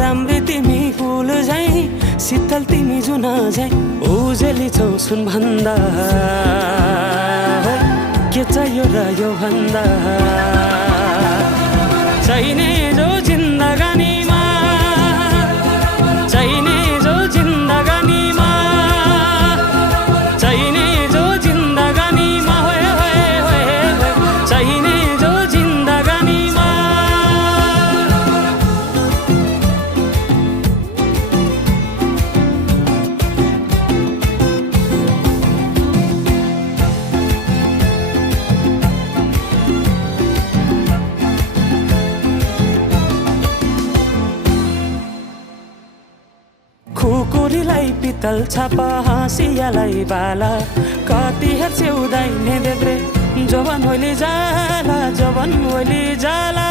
राम्री तिमी फुल झै शीतल तिमी जुन झै उजेली छौ सुन भन्दा के चाहियो र यो भन्दा चाहिने जो जिन्दगानीमा चाहिने जो जिन्दगानीमा चाहिने जो जिन्दगानीमा होए होए होए चाहिने जो जिन्दगानीमा खुकुरीलाई पितल छापा हाँसियालाई बाला कति हेर्छौ दाइने देब्रे जवान होली जाला जवान होली जाला